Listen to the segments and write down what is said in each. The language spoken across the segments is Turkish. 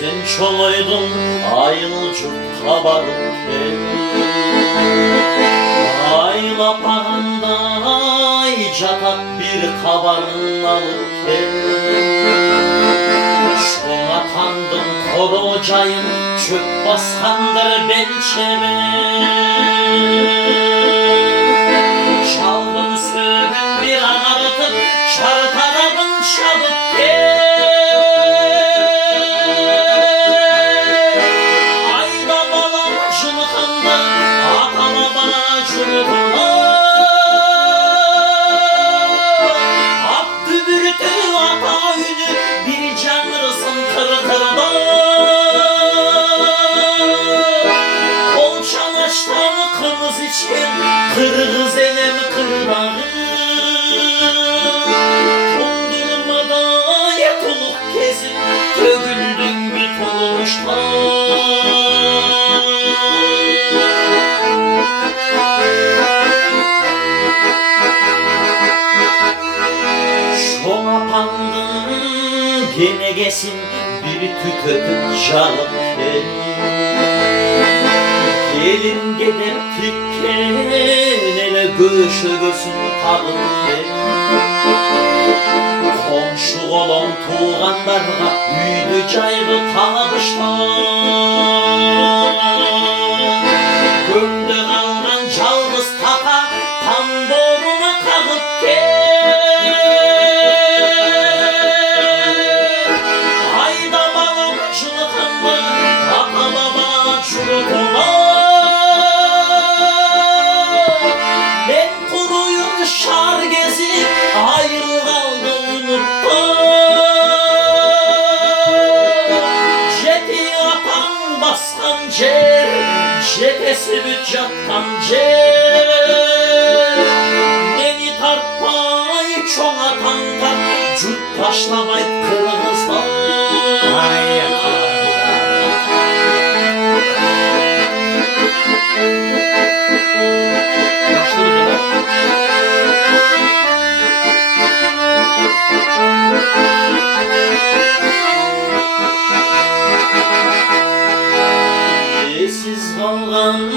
Sen çoğaydın ayılcık kabarırken, aylapağında catat bir kabarın alırken, şuna tandım korocayın çöp baskandır bençeme. Çaldım söğüt bir ağartıp şartarabın çalıp ayda balam cılıkında atalaba cılıkında attı bürütü ata ünü bir canlısın kırkırda kol çanaştan kırmız içken kırgız enem kırdağı kondurmada yatılık kesip tögüldün bir şoğa pandın gene gesin bir tüköpüp çalıp gelin gedep tikkenele göğüşü göğsünü tağıp komşu olan tuğanlarga üydü caydı tabışlar gömde kalgan çalgız taka tamboruna kağıp ayda balam çılıkında ata baba çuluğuna ben kuruyum şar gezip ayrı kaldı unuttum jeti atan baskan cer jetesi büt yattan cer beni tartmay çoğ atan tart cürt taşlamay kırgızlar siz kalgan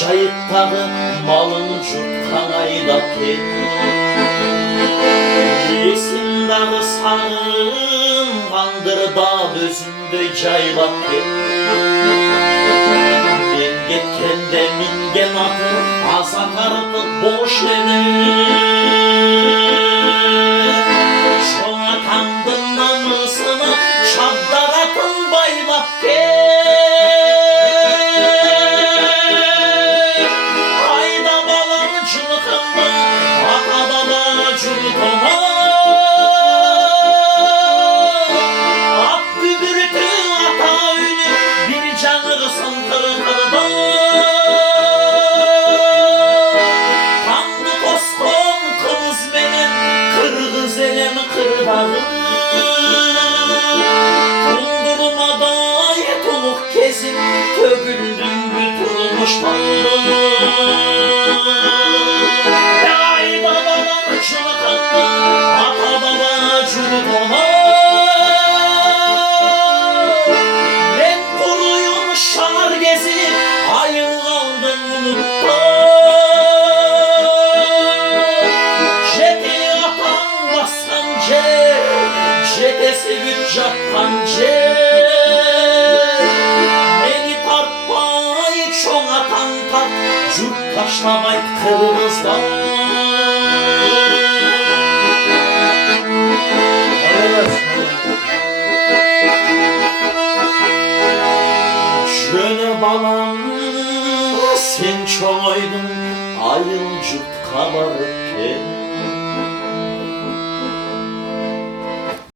cayıktağı malın cürtkan aydaken esin dağı sarın kandır dağ özünde caylakken ben getkende mingen atı azakardı boş ene şoğa tandım namısını çaddaratın baylap ayda balam çılıkında ata baba cılıkında attı bürütü ata ünü bir canırsın kırkırda tandı toskon kız benim kırgız elem kırdağı kundurmada yetuluk kesin tögüldün bütürmüşler ayda balam çılıkında ata baba cılıkında ben kuruyum şar gezip ayıl kaldım unuttum jeti atan baskan cer jetesi güç yatkan cer beni tartmay çoğ atan tart cürt taşlamay kırgızlar şöyle balam sen çoğaydın ayılcık kabarırken